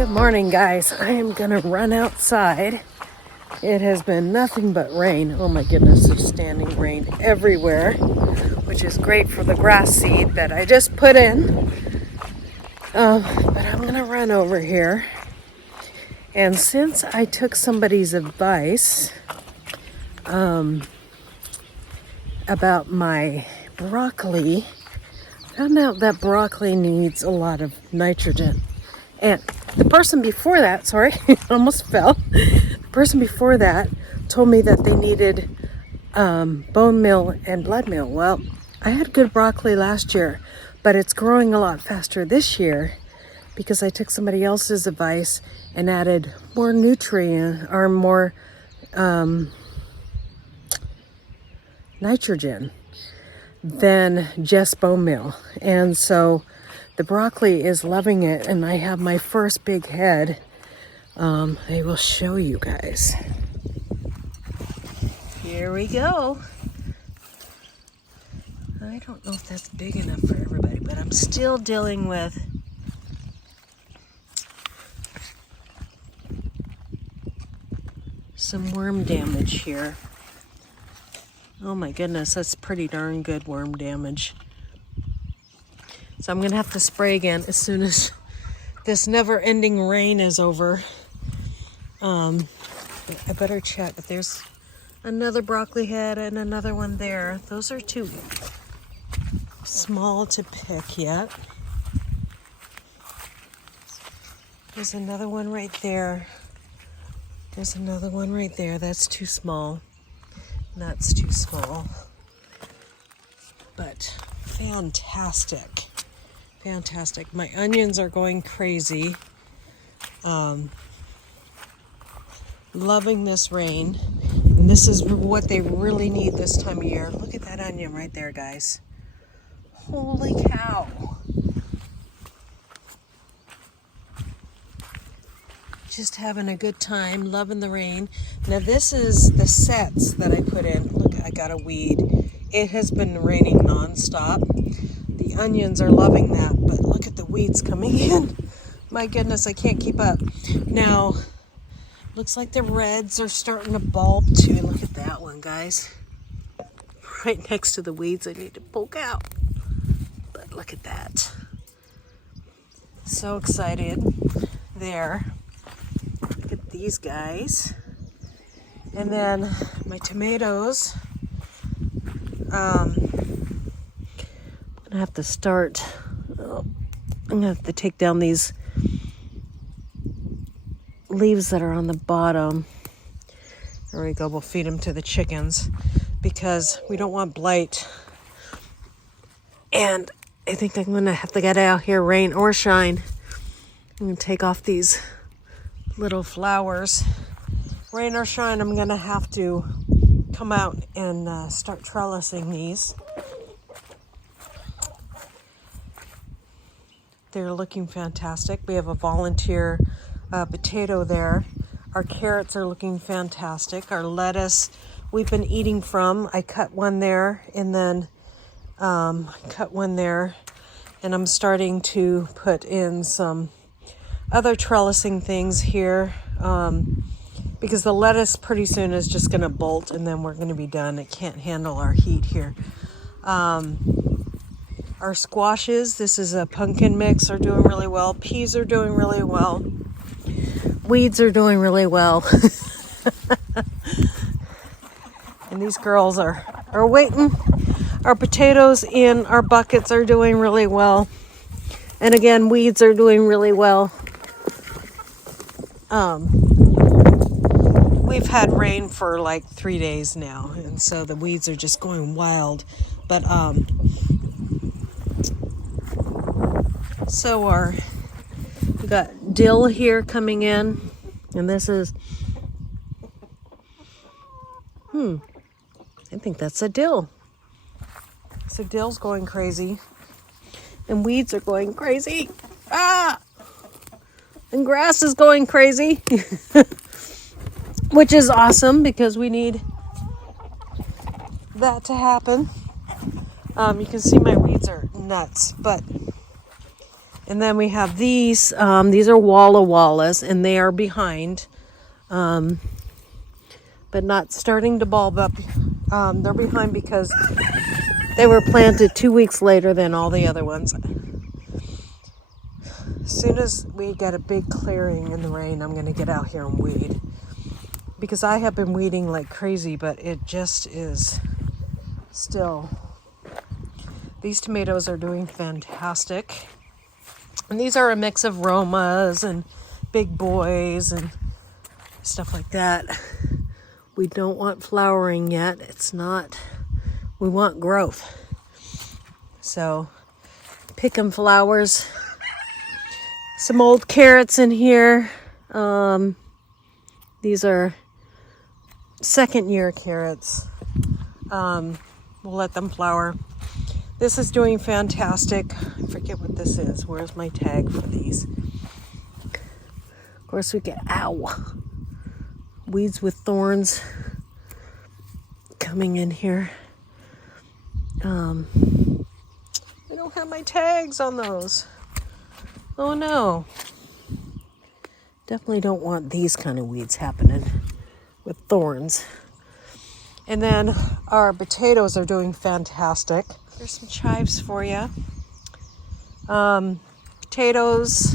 Good morning, guys. I am gonna run outside. It has been nothing but rain. Oh my goodness, there's standing rain everywhere, which is great for the grass seed that I just put in. But I'm gonna run over here. And since I took somebody's advice about my broccoli, found out that broccoli needs a lot of nitrogen. And the person before that, sorry, almost fell. The person before that told me that they needed bone meal and blood meal. Well, I had good broccoli last year, but it's growing a lot faster this year because I took somebody else's advice and added more nutrient or more nitrogen than just bone meal. And so the broccoli is loving it, and I have my first big head. I will show you guys. Here we go. I don't know if that's big enough for everybody, but I'm still dealing with some worm damage here. Oh my goodness, that's pretty darn good worm damage. So I'm gonna have to spray again as soon as this never-ending rain is over. I better check. There's another broccoli head and another one there. Those are too small to pick yet. There's another one right there. There's another one right there. That's too small. That's too small. But fantastic. Fantastic. My onions are going crazy. Loving this rain. And this is what they really need this time of year. Look at that onion right there, guys. Holy cow. Just having a good time, loving the rain. Now this is the sets that I put in. Look, I got a weed. It has been raining nonstop. The onions are loving that, but look at the weeds coming in. My goodness, I can't keep up. Now, looks like the reds are starting to bulb too. Look at that one, guys. Right next to the weeds I need to poke out. But look at that. So excited. There. Look at these guys. And then my tomatoes. I'm gonna have to start. I'm gonna have to take down these leaves that are on the bottom. There we go. We'll feed them to the chickens because we don't want blight. And I think I'm gonna have to get out here, rain or shine. I'm gonna take off these little flowers. Rain or shine, I'm gonna have to come out and start trellising these. They're looking fantastic. We have a volunteer potato there. Our carrots are looking fantastic. Our lettuce we've been eating from. I cut one there and then cut one there. And I'm starting to put in some other trellising things here. Because the lettuce pretty soon is just going to bolt and then we're going to be done. It can't handle our heat here. Our squashes, this is a pumpkin mix, are doing really well. Peas are doing really well. Weeds are doing really well. And these girls are waiting. Our potatoes in our buckets are doing really well. And again, weeds are doing really well. We've had rain for like 3 days now, and so the weeds are just going wild. But we got dill here coming in, and this is I think that's a dill. So dill's going crazy, and weeds are going crazy. And grass is going crazy. Which is awesome because we need that to happen. You can see my weeds are nuts, but And then we have these. These are Walla Wallas, and they are behind, but not starting to bulb up. They're behind because they were planted 2 weeks later than all the other ones. As soon as we get a big clearing in the rain, I'm going to get out here and weed. Because I have been weeding like crazy, but it just is still. These tomatoes are doing fantastic. And these are a mix of Romas and big boys and stuff like that. We don't want flowering yet. It's not, we want growth. So, picking flowers. Some old carrots in here. These are second-year carrots. We'll let them flower. This is doing fantastic. I forget what this is. Where's my tag for these? Of course, we get, weeds with thorns coming in here. I don't have my tags on those. Oh no. Definitely don't want these kind of weeds happening with thorns. And then our potatoes are doing fantastic. Here's some chives for you. Potatoes,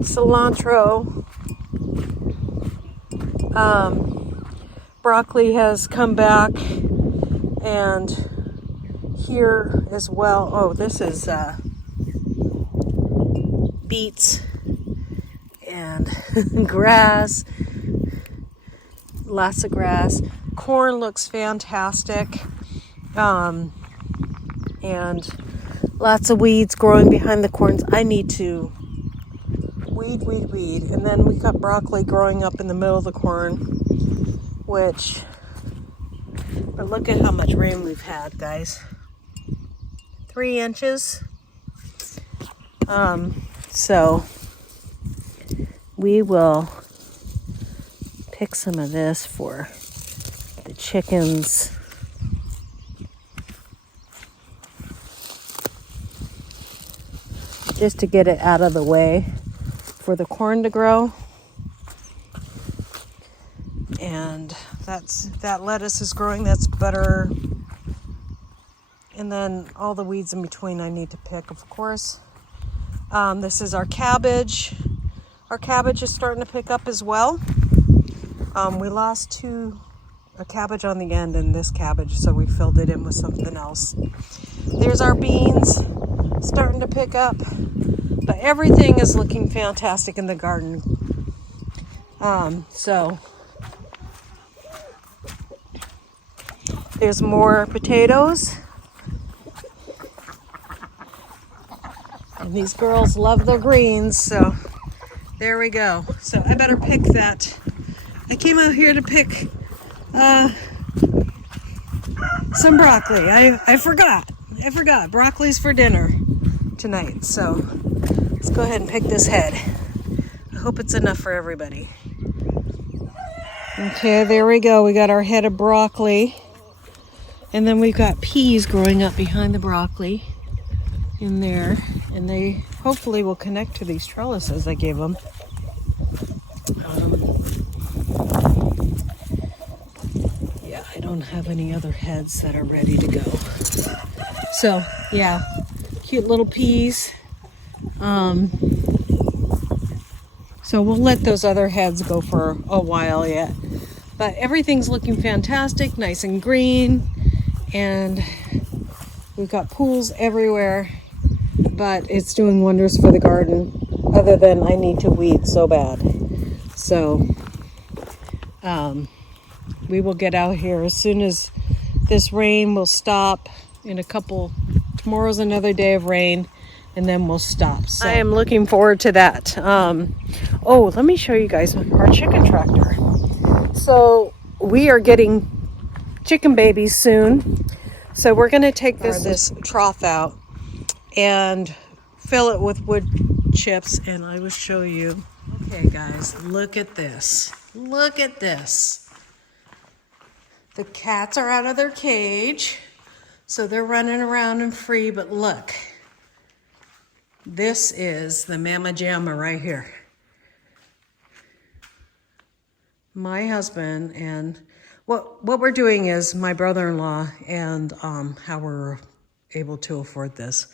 cilantro. Broccoli has come back, and here as well. Oh, this is beets and grass, lots of grass. Corn looks fantastic, and lots of weeds growing behind the corns. I need to weed. And then we got broccoli growing up in the middle of the corn, which, but look at how much rain we've had, guys. 3 inches. So we will pick some of this for the chickens. Just to get it out of the way for the corn to grow. And that lettuce is growing, that's better. And then all the weeds in between I need to pick, of course. This is our cabbage. Our cabbage is starting to pick up as well. We lost a cabbage on the end in this cabbage, so we filled it in with something else. There's our beans starting to pick up. But everything is looking fantastic in the garden. So there's more potatoes. And these girls love their greens, so there we go. So I better pick that. I came out here to pick some broccoli. I forgot. Broccoli's for dinner tonight. So let's go ahead and pick this head. I hope it's enough for everybody. Okay, there we go. We got our head of broccoli. And then we've got peas growing up behind the broccoli in there. And they hopefully will connect to these trellises I gave them. Yeah, I don't have any other heads that are ready to go. So, yeah, cute little peas. So we'll let those other heads go for a while yet. But everything's looking fantastic, nice and green. And we've got pools everywhere. But it's doing wonders for the garden, other than I need to weed so bad. So we will get out here as soon as this rain will stop. In a couple, tomorrow's another day of rain, and then we'll stop. So I am looking forward to that. Oh, let me show you guys our chicken tractor. So we are getting chicken babies soon. So we're going to take this trough out and fill it with wood chips, and I will show you. Okay, guys, look at this. Look at this. The cats are out of their cage, so they're running around and free, but look. This is the Mama Jamma right here. My husband and what we're doing is my brother-in-law and how we're able to afford this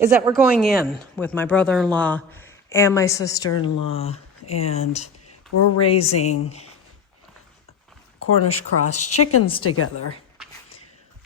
is that we're going in with my brother-in-law and my sister-in-law, and we're raising Cornish cross chickens together.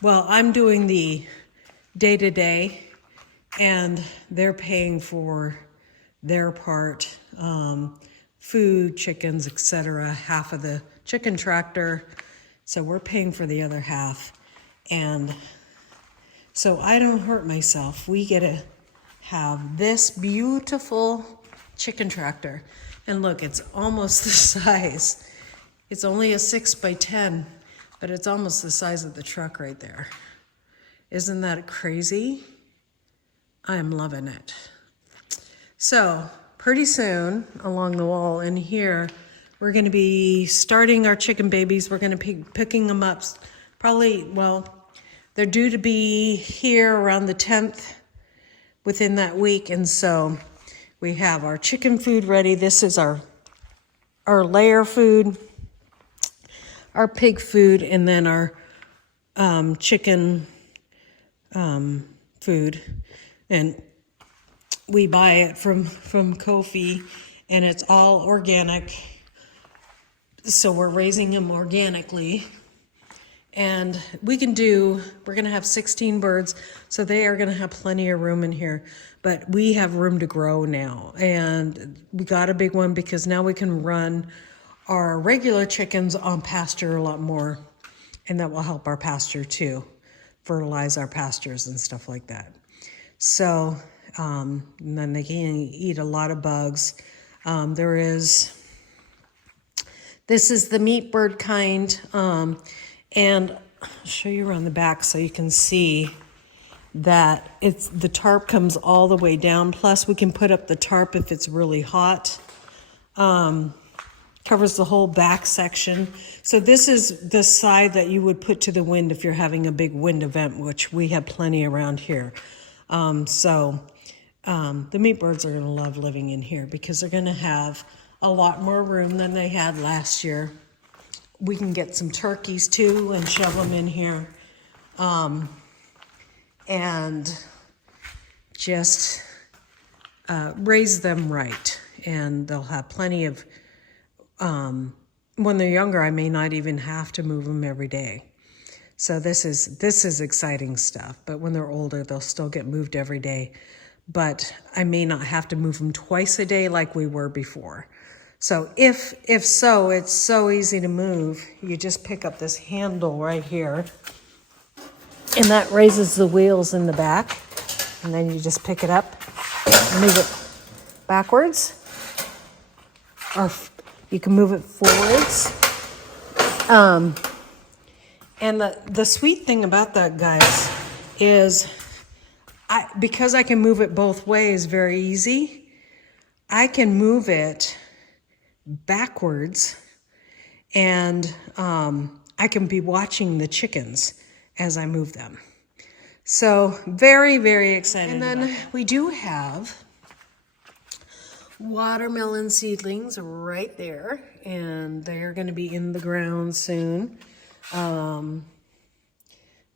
Well, I'm doing the day-to-day, and they're paying for their part, food, chickens, etc., half of the chicken tractor. So we're paying for the other half. And so I don't hurt myself. We get to have this beautiful chicken tractor. And look, it's almost the size. It's only a 6x10, but it's almost the size of the truck right there. Isn't that crazy? I'm loving it. So pretty soon along the wall in here, we're going to be starting our chicken babies. We're going to be picking them up probably, well, they're due to be here around the 10th within that week. And so we have our chicken food ready. This is our layer food, our pig food, and then our chicken food. And we buy it from Kofi, and it's all organic. So we're raising them organically. And we're going to have 16 birds, so they are going to have plenty of room in here. But we have room to grow now. And we got a big one because now we can run our regular chickens on pasture a lot more. And that will help our pasture too, fertilize our pastures and stuff like that. So, and then they can eat a lot of bugs. This is the meat bird kind. And I'll show you around the back so you can see that the tarp comes all the way down. Plus we can put up the tarp if it's really hot. Covers the whole back section. So this is the side that you would put to the wind if you're having a big wind event, which we have plenty around here. The meat birds are going to love living in here because they're going to have a lot more room than they had last year. We can get some turkeys too and shove them in here. And just raise them right. And they'll have plenty of, when they're younger, I may not even have to move them every day. So this is exciting stuff. But when they're older, they'll still get moved every day. But I may not have to move them twice a day like we were before. So if so, it's so easy to move. You just pick up this handle right here, and that raises the wheels in the back. And then you just pick it up, move it backwards, or you can move it forwards. And the sweet thing about that, guys, is because I can move it both ways very easy, I can move it backwards, and I can be watching the chickens as I move them. So very, very excited. And then we do have watermelon seedlings right there, and they're going to be in the ground soon.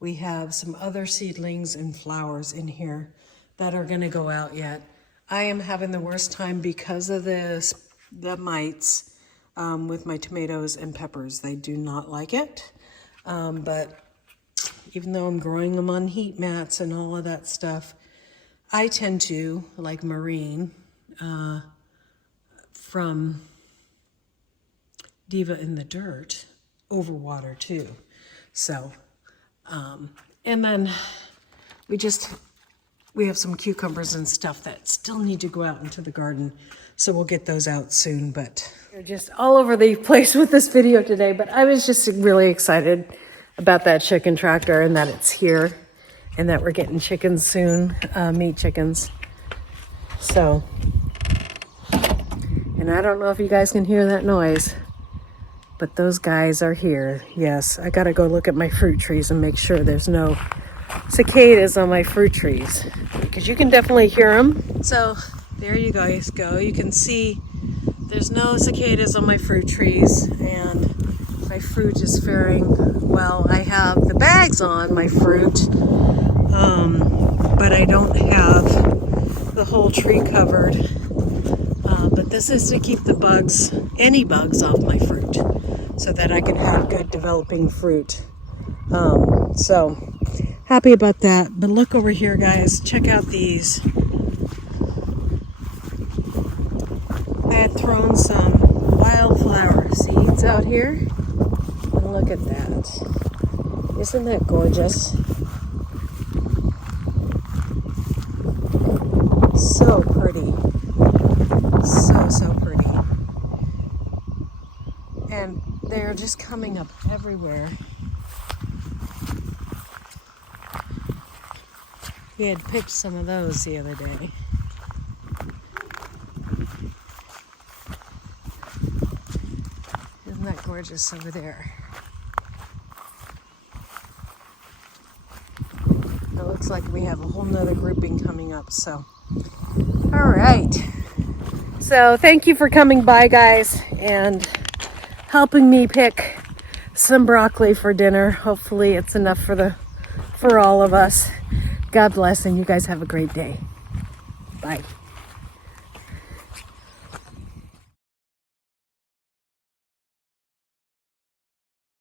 We have some other seedlings and flowers in here that are going to go out yet. I am having the worst time because of the mites with my tomatoes and peppers. They do not like it. But even though I'm growing them on heat mats and all of that stuff, I tend to, like Maureen from Diva in the Dirt, overwater too. So, and then we have some cucumbers and stuff that still need to go out into the garden. So we'll get those out soon, but you're just all over the place with this video today. But I was just really excited about that chicken tractor and that it's here and that we're getting chickens soon, meat chickens. So, and I don't know if you guys can hear that noise, but those guys are here. Yes, I gotta go look at my fruit trees and make sure there's no cicadas on my fruit trees, because you can definitely hear them. So there you guys go. You can see there's no cicadas on my fruit trees, and my fruit is faring well. I have the bags on my fruit, but I don't have the whole tree covered. But this is to keep the bugs, any bugs, off my fruit, so that I can have good developing fruit. So happy about that. But look over here, guys. Check out these. I had thrown some wildflower seeds out here. And look at that. Isn't that gorgeous? So pretty. So pretty. And they're just coming up everywhere. We had picked some of those the other day. Isn't that gorgeous over there? It looks like we have a whole nother grouping coming up, so. All right. So thank you for coming by, guys, and helping me pick some broccoli for dinner. Hopefully it's enough for all of us. God bless, and you guys have a great day. Bye.